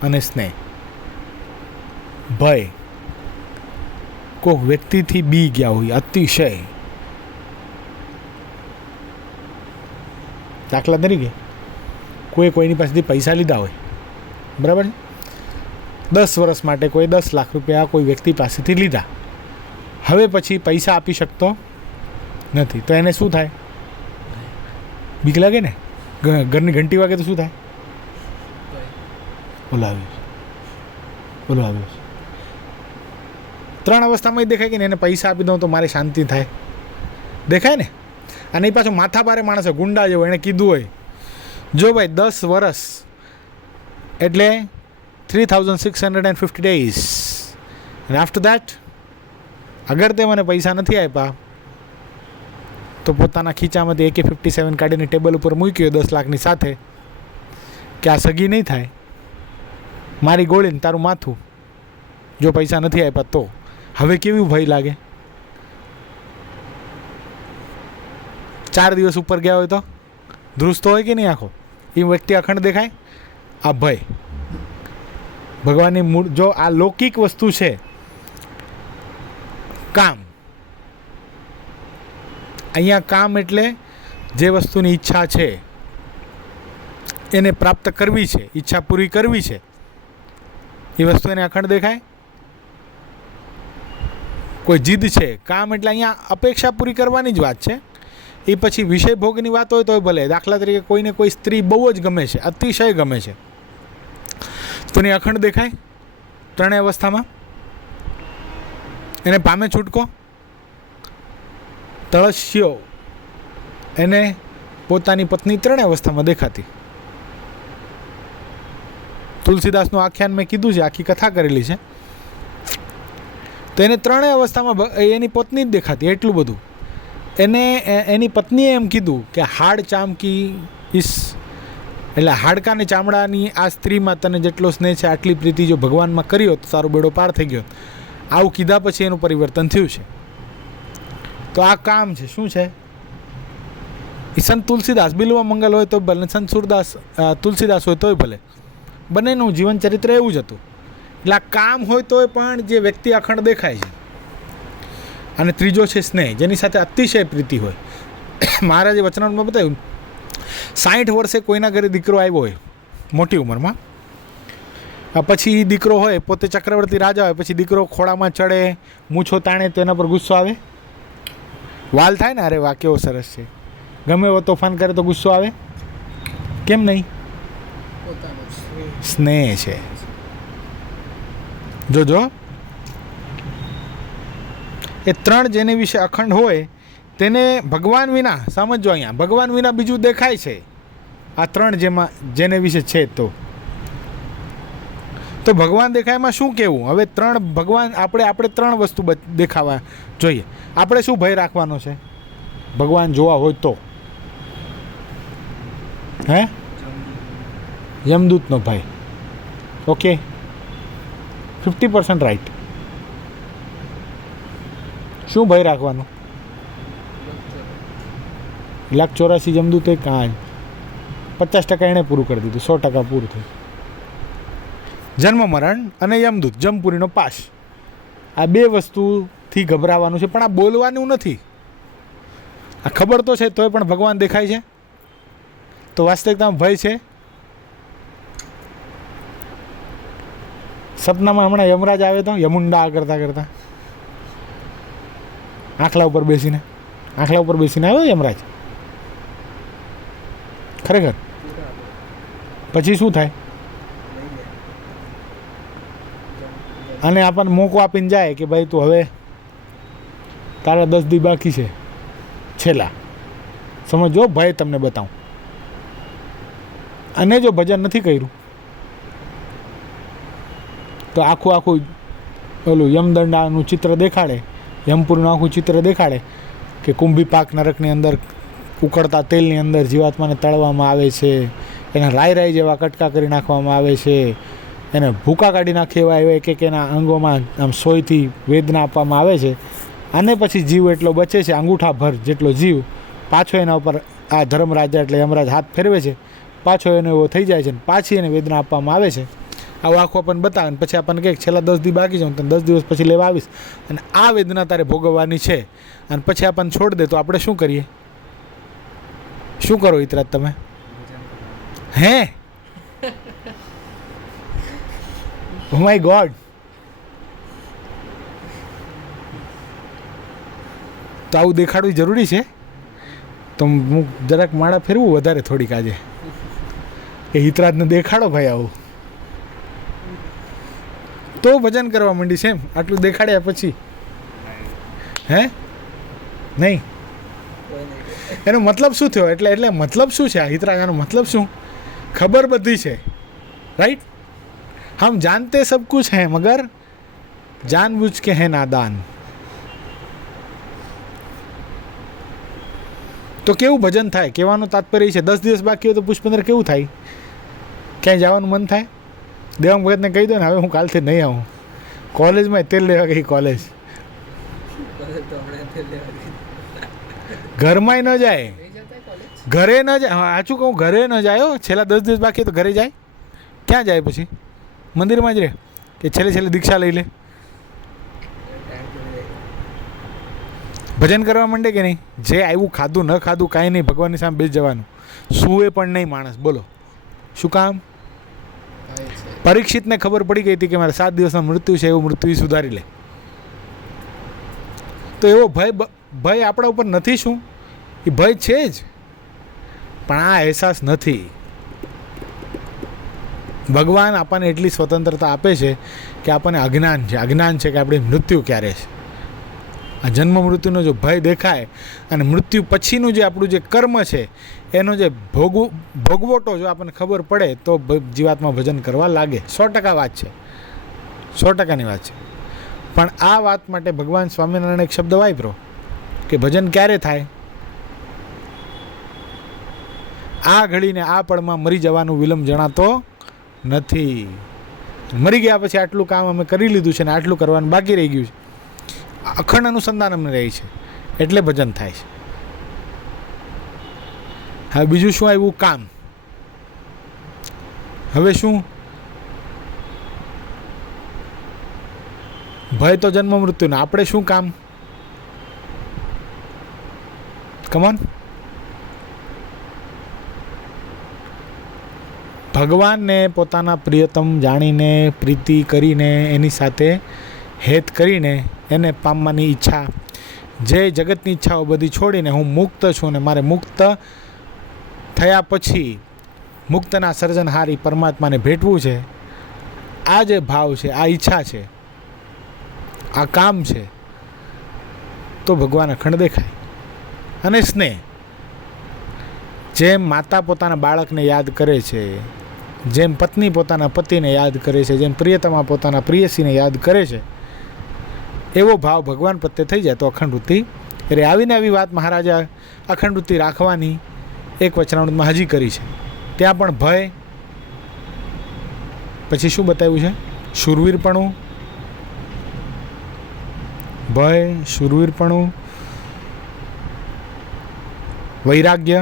અને સ્નેહ. ભય, કોઈક વ્યક્તિથી બી ગયા હોય અતિશય. દાખલા તરીકે કોઈની પાસેથી પૈસા લીધા હોય, બરાબર છે, 10 વર્ષ માટે કોઈ 10 લાખ રૂપિયા કોઈ વ્યક્તિ પાસેથી લીધા, હવે પછી પૈસા આપી શકતો નથી, તો એને શું થાય? બીક લાગે ને. ઘરની ઘંટી વાગે તો શું થાય? બોલાવ્યું. 3 અવસ્થામાં જ દેખાય કે ને એને પૈસા આપી દઉં તો મારે શાંતિ થાય, દેખાય ને. અને એ પાછો માથા ભારે માણસ હોય, ગુંડા જેવો, એણે કીધું હોય જો ભાઈ 10 વર્ષ એટલે 3650 days, and after that અગર તે મને પૈસા નથી આપ્યા તો પોતાના ખીચામાંથી AK-47 કાઢીને ટેબલ ઉપર મૂક્યો 10 લાખની સાથે કે આ સગી નહીં થાય, મારી ગોળીને તારું માથું, જો પૈસા નથી આપ્યા તો. હવે કેવું ભય લાગે? 4 દિવસ ઉપર ગયા હોય તો ધ્રુસતો હોય કે નહીં આખો? એ વ્યક્તિ અખંડ દેખાય. આ ભય ભગવાનની મૂળ. જો આ લૌકિક વસ્તુ છે કામ, અહીંયા કામ એટલે જે વસ્તુની ઈચ્છા છે એને પ્રાપ્ત કરવી છે, ઈચ્છા પૂરી કરવી છે, એ વસ્તુ એને અખંડ દેખાય. કોઈ જીદ છે, કામ એટલે અહીંયા અપેક્ષા પૂરી કરવાની જ વાત છે. એ પછી વિષય ભોગની વાત હોય તો ભલે. દાખલા તરીકે કોઈને કોઈ સ્ત્રી બહુ જ ગમે છે, અતિશય ગમે છે, તો એને અખંડ દેખાય 3 અવસ્થામાં. એને પામે છૂટકો, તળસ્યો, એને પોતાની પત્ની 3 અવસ્થામાં દેખાતી. તુલસીદાસનું આખ્યાન મેં કીધું છે, આખી કથા કરેલી છે. તો એને 3 અવસ્થામાં એની પત્ની જ દેખાતી, એટલું બધું. એને એની પત્નીએ એમ કીધું કે હાડ ચામકી ઈસ, એટલે હાડકા ને ચામડાની આ સ્ત્રીમાં તને જેટલો સ્નેહ છે આટલી પ્રીતિ જો ભગવાનમાં કર્યો તો તારો બેડો પાર થઈ ગયો. આવું કીધા પછી એનું પરિવર્તન થયું છે. તો આ કામ છે. શું છે? એ સંત તુલસીદાસ, બિલ્વ મંગલ હોય તો ભલે, સંત સુરદાસ તુલસીદાસ હોય તોય ભલે, બંનેનું જીવન ચરિત્ર એવું જ હતું. એટલે આ કામ હોય તોય પણ જે વ્યક્તિ અખંડ દેખાય છે. અને ત્રીજો છે સ્નેહ, જેની સાથે અતિશય પ્રીતિ હોય. મહારાજે વચનામૃતમાં બતાવ્યું 60 વર્ષે કોઈના ઘરે દીકરો આવ્યો હોય મોટી ઉંમરમાં, પછી દીકરો હોય પોતે ચક્રવર્તી રાજા હોય, પછી દીકરો ખોળામાં ચડે, મૂછો તાણે તો એના પર ગુસ્સો આવે, વાલ થાય ને, અરે વાહ કેવો સરસ છે, ગમે એવો તોફાન કરે તો ગુસ્સો આવે, કેમ નહીં? સ્નેહ છે. જોજો, એ 3 જેને વિશે અખંડ હોય તેને ભગવાન વિના, સમજો અહીંયા, ભગવાન વિના બીજું દેખાય છે. આ 3 જેમાં જેને વિશે છે તો તો ભગવાન દેખાયમાં શું કહેવું? હવે આપણે ત્રણ વસ્તુ દેખાવા જોઈએ. આપણે શું ભય રાખવાનો છે ભગવાન જોવા હોય તો? હે? યમદૂતનો ભય. Okay, 50% right. શું ભય રાખવાનું? 184 યમદૂતે કાંઈ 50% એણે પૂરું કરી દીધું, 100% પૂરું થયું. જન્મ મરણ અને યમદૂત, જમપુરીનો પાસ, આ બે વસ્તુથી ગભરાવાનું છે. પણ આ બોલવાનું નથી. આ ખબર તો છે તોય પણ ભગવાન દેખાય છે તો વાસ્તવિકતામાં ભય છે. સપનામાં હમણાં યમરાજ આવે તો યમુંડા કરતા આંખલા ઉપર બેસીને આવ્યો યમરાજ. ખરેખર પછી શું થાય? અને આપણને મોકો આપીને જાય કે ભાઈ તું હવે તારા 10 દી બાકી છે છેલ્લા, સમજો ભાઈ તમને બતાવું. અને જો ભજન નથી કર્યું તો આખું ઓલું યમદંડાનું ચિત્ર દેખાડે, યમપુરનું આખું ચિત્ર દેખાડે કે કુંભી પાક નરકની અંદર ઉકળતા તેલની અંદર જીવાત્માને તળવામાં આવે છે, એને રાઈ જેવા કટકા કરી નાખવામાં આવે છે, એને ભૂકા કાઢી નાખે એવા એક એના અંગોમાં આમ સોયથી વેદના આપવામાં આવે છે. અને પછી જીવ એટલો બચે છે, અંગૂઠા ભર જેટલો જીવ પાછો એના ઉપર આ ધર્મરાજા એટલે યમરાજ હાથ ફેરવે છે, પાછો એનો એવો થઈ જાય છે ને પાછી એને વેદના આપવામાં આવે છે. આવું આખું આપણને બતાવે ને પછી આપણને કહે છેલ્લા 10 દી બાકી જાઉં તને 10 દિવસ પછી લેવા આવીશ અને આ વેદના તારે ભોગવવાની છે. અને પછી આપણને છોડ દે તો આપણે શું કરીએ? શું કરો ઇતરાજ તમે? હે? Oh my God! તો આવું દેખાડવું જરૂરી છે. તો હું જરાક માળા ફેરવું વધારે થોડીક આજે કે હિતરાજને દેખાડો ભાઈ આવું, તો ભજન કરવા માંડી છે એમ. આટલું દેખાડ્યા પછી હે નહીં? એનો મતલબ શું થયો? એટલે મતલબ શું છે આ હિતરાગાનો મતલબ શું? ખબર બધી છે, રાઈટ? हम जानते सब कुछ हैं मगर जानबूझ के हैं नादान. તો કેવું ભજન થાય? કહેવાનું તાત્પર્ય છે 10 દિવસ બાકી હોય તો પુષ્પેન્દ્ર કેવું થાય? ક્યાંય જવાનું મન થાય? દેવાંગ ભગતને કહી દો ને હવે હું કાલથી નહીં આવું કોલેજમાં. તેલ લેવા ગઈ કોલેજ, ઘરમાં ન જાય, ઘરે ન જાય. સાચું કહું, ઘરે ન જાય. છેલ્લા 10 દિવસ બાકી તો ઘરે જાય? ક્યાં જાય પછી? મંદિરમાં જ રહે કે છેલ્લે દીક્ષા લઈ લે? ભજન કરવા માંડે કે નહીં? જે આવ્યું ખાધું ન ખાધું કાંઈ નહીં, ભગવાનની સામે બેસી જવાનું. સૂવે પણ નહીં માણસ. બોલો શું કામ? પરીક્ષિતને ખબર પડી ગઈ હતી કે મારે 7 દિવસમાં મૃત્યુ છે, એવું મૃત્યુ સુધારી લે. તો એવો ભય આપણા ઉપર નથી. શું એ ભય છે જ, પણ આ અહેસાસ નથી. ભગવાન આપણને એટલી સ્વતંત્રતા આપે છે કે આપણને અજ્ઞાન છે કે આપણે મૃત્યુ ક્યારે છે. આ જન્મ મૃત્યુનો જો ભય દેખાય અને મૃત્યુ પછીનું જે આપણું જે કર્મ છે એનો જે ભોગવટો જો આપણને ખબર પડે તો જીવાત્મા ભજન કરવા લાગે. 100% વાત છે, 100%ની વાત છે. પણ આ વાત માટે ભગવાન સ્વામિનારાયણ એક શબ્દ વાપરો કે ભજન ક્યારે થાય? આ ઘડીને આ પળમાં મરી જવાનું વિલંબ જણાતો નથી. મરી ગયા પછી આટલું કામ અમે કરી લીધું છે ને આટલું કરવાનું બાકી રહી ગયું છે. અખંડ અનુસંધાન અમને રહી છે એટલે ભજન થાય છે. હવે બીજું શું આવ્યું? કામ. હવે શું? ભય તો જન્મ મૃત્યુને, આપણે શું કામ? કમોન. ભગવાનને પોતાના પ્રિયતમ જાણીને, પ્રીતિ કરીને, એની સાથે હેત કરીને એને પામવાની ઈચ્છા, જે જગતની ઈચ્છાઓ બધી છોડીને હું મુક્ત છું ને મારે મુક્ત થયા પછી મુક્તના સર્જનહારી પરમાત્માને ભેટવું છે. આ જે ભાવ છે, આ ઈચ્છા છે, આ કામ છે, તો ભગવાન અખંડ દેખાય. અને સ્નેહ, જેમ માતા પોતાના બાળકને યાદ કરે છે જેમ પત્ની પોતાના પતિને યાદ કરે છે, જેમ પ્રિયતમા પોતાના પ્રિયસીને યાદ કરે છે, એવો ભાવ ભગવાન પ્રત્યે થઈ જાય તો અખંડ વૃત્તિ એટલે આવીને આવી વાત મહારાજા અખંડ વૃત્તિ રાખવાની એક વચનામૃતમાં હજી કરી છે. ત્યાં પણ ભય, પછી શું બતાવ્યું છે? શૂરવીરપણું, ભય, શૂરવીરપણું, વૈરાગ્ય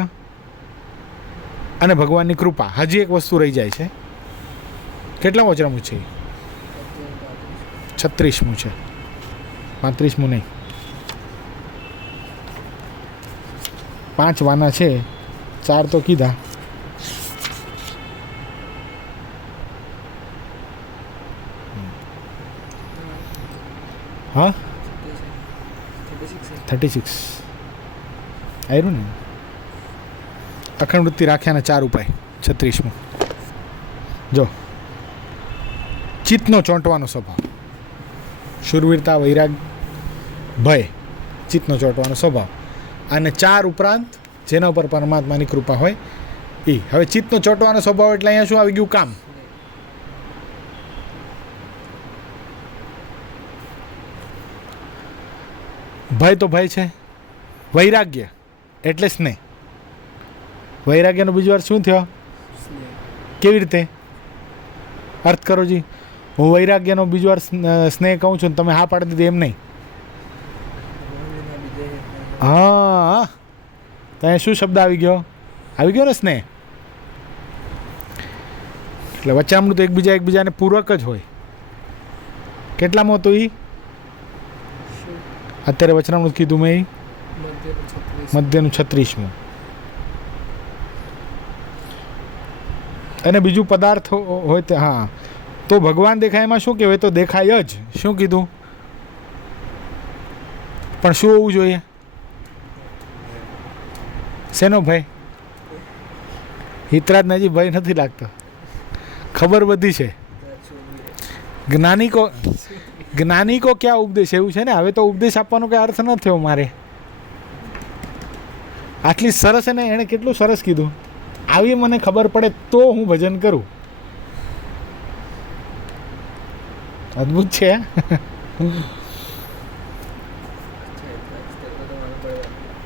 અને ભગવાનની કૃપા. હજી એક વસ્તુ રહી જાય છે. કેટલા વચનામૃત છે? 36મું છે, 35મું નહીં. 5 વાના છે, 4 તો કીધા. હા 36 આવ્યું ને. અખંડ વૃત્તિ રાખ્યાના 4 ઉપાય. 36મું જો. ચિત્તનો ચોંટવાનો સ્વભાવ, શૂરવીરતા, વૈરાગ, ભય, ચિત્તનો ચોંટવાનો સ્વભાવ. અને 4 ઉપરાંત જેના ઉપર પરમાત્માની કૃપા હોય એ. હવે ચિત્તનો ચોંટવાનો સ્વભાવ એટલે અહીંયા શું આવી ગયું? કામ. ભય તો ભય છે. વૈરાગ્ય એટલે સ્નેહ. વૈરાગ્યનો બીજો અર્થ શું થયો? કેવી રીતે અર્થ કરો જી? હું વૈરાગ્યનો બીજો અર્થ સ્નેહ કહું છું, તમે હા પાડી દીધી એમ નહીં. હા, ત્યાં શું શબ્દ આવી ગયો? આવી ગયો ને સ્નેહ. એટલે વચનામૃત એકબીજાને પૂરક જ હોય. કેટલામાં હતું એ? અત્યારે વચનામૃત કીધું મેં મધ્યનું 36મું. અને બીજું પદાર્થ હોય તે હા તો ભગવાન દેખાય. એમાં શું કહેવાય? તો દેખાય જ. શું કીધું? પણ શું હોવું જોઈએ? શેનો ભય? હિતરાજને હજી ભય નથી લાગતો. ખબર બધી છે. જ્ઞાની કો ક્યાં ઉપદેશ, એવું છે ને. હવે તો ઉપદેશ આપવાનો કંઈ અર્થ ન થયો મારે. આટલી સરસ એને એણે કેટલું સરસ કીધું. આવી મને ખબર પડે તો હું ભજન કરું. અદ્ભુત છે.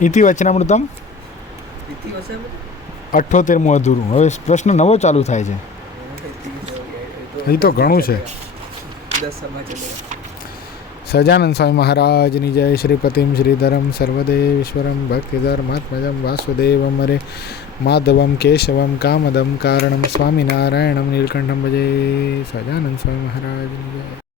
ઇતિ વચનામૃતમ 78મું અધૂરું. હવે પ્રશ્ન નવો ચાલુ થાય છે. એ તો ઘણું છે. સજાનંદ સ્વામી મહારાજની જય. શ્રીપતિમ શ્રીધરમ સર્વદેવેશ્વરમ ભક્તિધર્માત્મજમ વાસુદેવમ હરે માધવમ કેશવમ કામદમ કારણમ સ્વામિનારાયણમ નીલકંઠમ ભજે. સજાનંદ સ્વામી મહારાજની જય.